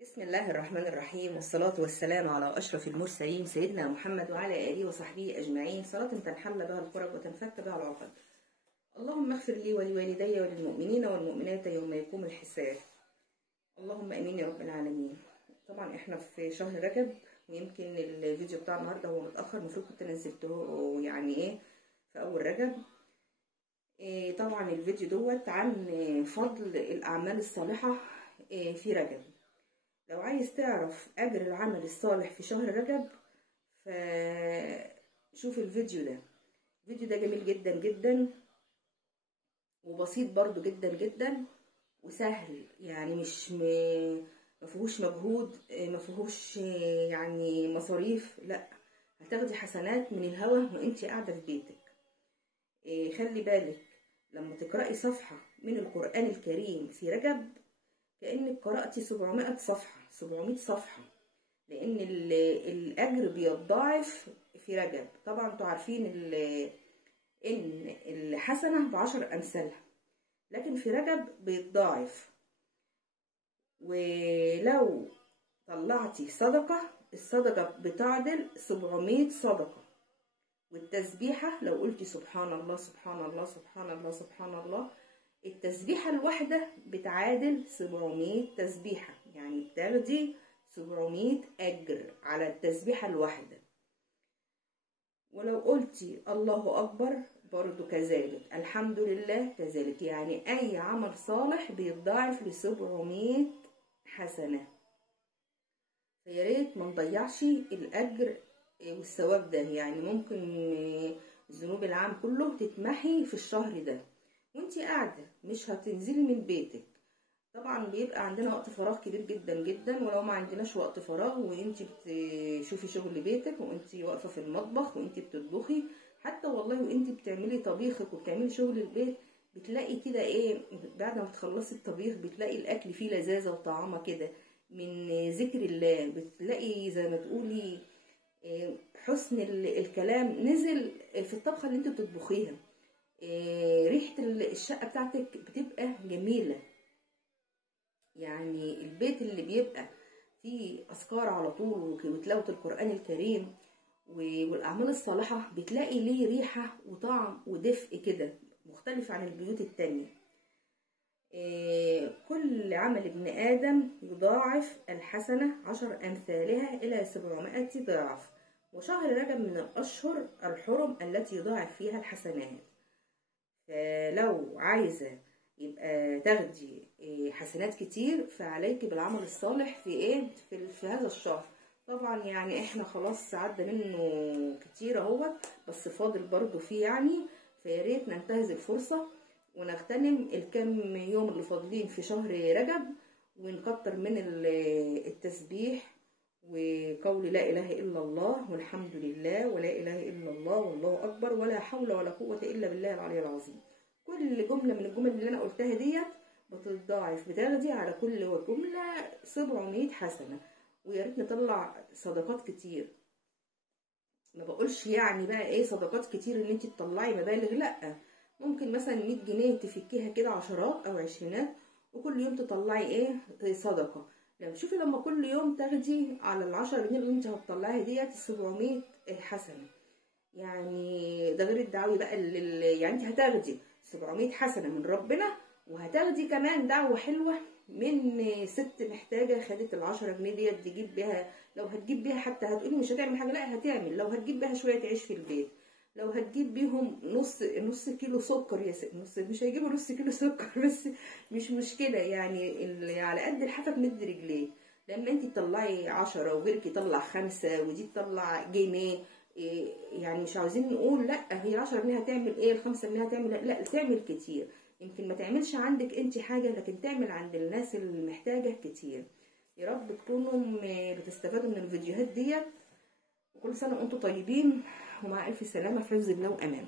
بسم الله الرحمن الرحيم، والصلاة والسلام على أشرف المرسلين سيدنا محمد وعلى آله وصحبه أجمعين، صلاة تنحل بها الكرب وتنفك بها العقد. اللهم اغفر لي ولوالدي وللمؤمنين والمؤمنات يوم يقوم الحساب. اللهم آمين يا رب العالمين. طبعا احنا في شهر رجب، ويمكن الفيديو بتاع النهارده هو متأخر، المفروض كنت نزلته يعني في أول رجب. طبعا الفيديو دوت عن فضل الأعمال الصالحة في رجب. لو عايز تعرف أجر العمل الصالح في شهر رجب فشوف الفيديو ده. الفيديو ده جميل جدا جدا وبسيط برضو جدا جدا وسهل، يعني مش مفيهوش مجهود، مفيهوش يعني مصاريف، لا، هتاخدي حسنات من الهوا وانت قاعدة في بيتك. خلي بالك لما تقرأي صفحة من القرآن الكريم في رجب كأنك قرأتي 700 صفحة، لأن الأجر بيتضاعف في رجب. طبعا انتوا عارفين إن الحسنة ب10 أمثالها، لكن في رجب بيتضاعف. ولو طلعتي صدقة، الصدقة بتعدل 700 صدقة، والتسبيحة لو قلتي سبحان الله سبحان الله سبحان الله سبحان الله، التسبيحة الواحدة بتعادل 700 تسبيحة، يعني بتاخدي 700 أجر على التسبيحة الواحدة. ولو قلتي الله أكبر برضو كذلك، الحمد لله كذلك، يعني أي عمل صالح بيتضاعف ل700 حسنة. فياريت ما نضيعش الأجر والثواب ده، يعني ممكن الذنوب العام كله تتمحي في الشهر ده وانتي قاعدة مش هتنزلي من بيتك. طبعا بيبقى عندنا وقت فراغ كبير جدا جدا، ولو ما عندناش وقت فراغ وانتي بتشوفي شغل بيتك وانتي واقفة في المطبخ وانتي بتطبخي، حتى والله وانتي بتعملي طبيخك وبتعملي شغل البيت، بتلاقي كده بعد ما بتخلصي الطبيخ بتلاقي الاكل فيه لذاذة وطعامة كده من ذكر الله. بتلاقي زي ما تقولي حسن الكلام نزل في الطبخة اللي انتي بتطبخيها. ريحة الشقة بتاعتك بتبقى جميلة. يعني البيت اللي بيبقى فيه أذكار على طول وتلاوة القرآن الكريم والأعمال الصالحة بتلاقي ليه ريحة وطعم ودفء كده مختلف عن البيوت التانية. كل عمل ابن آدم يضاعف الحسنة 10 أمثالها إلى 700 ضعف. وشهر رجب من الأشهر الحرم التي يضاعف فيها الحسنات. فلو عايزة يبقى تاخدي حسنات كتير فعليك بالعمل الصالح في هذا الشهر. طبعا يعني احنا خلاص عدى منه كتير اهوت، بس فاضل برضو فيه يعني، فياريت ننتهز الفرصة ونغتنم الكام يوم اللي فاضلين في شهر رجب، ونكتر من التسبيح وقول لا إله إلا الله والحمد لله ولا إله إلا الله والله أكبر ولا حول ولا قوة إلا بالله العلي العظيم. كل جملة من الجمل اللي أنا قلتها ديت بتتضاعف، بتاخدي على كل جملة 700 حسنة. ويا ريت نطلع صدقات كتير. ما بقولش يعني بقى صدقات كتير ان انت تطلعي مبالغ، لا، ممكن مثلا 100 جنيه تفكيها كده عشرات او عشرينات، وكل يوم تطلعي صدقة. شوفي لما كل يوم تاخدي على ال10 جنيه اللي انت هتطلعيها ديت 700 حسنة. يعني ده غير الدعوة بقى يعني انت هتاخدي 700 حسنة من ربنا، وهتاخدي كمان دعوة حلوة من ست محتاجة خدت ال10 جنيه ديت تجيب بيها. لو هتجيب بيها حتى هتقولي مش هتعمل حاجة، لا هتعمل. لو هتجيب بيها شوية عيش في البيت، لو هتجيب بيهم نص كيلو سكر، يا ست مش هيجيبوا نص كيلو سكر بس مش مشكلة، يعني اللي على قد الحفك مد رجليه. لما انت تطلعي 10 وغيرك يطلع 5 ودي تطلع جنيه، يعني مش عاوزين نقول لا هي 10 جنيه هتعمل ال5 جنيه هتعمل، لا تعمل كتير. يمكن ما تعملش عندك انت حاجة، لكن تعمل عند الناس المحتاجة كتير. يا رب تكونوا بتستفادوا من الفيديوهات ديت، وكل سنة وانتم طيبين ومع ألف سلامة في حفظ الله وأمان.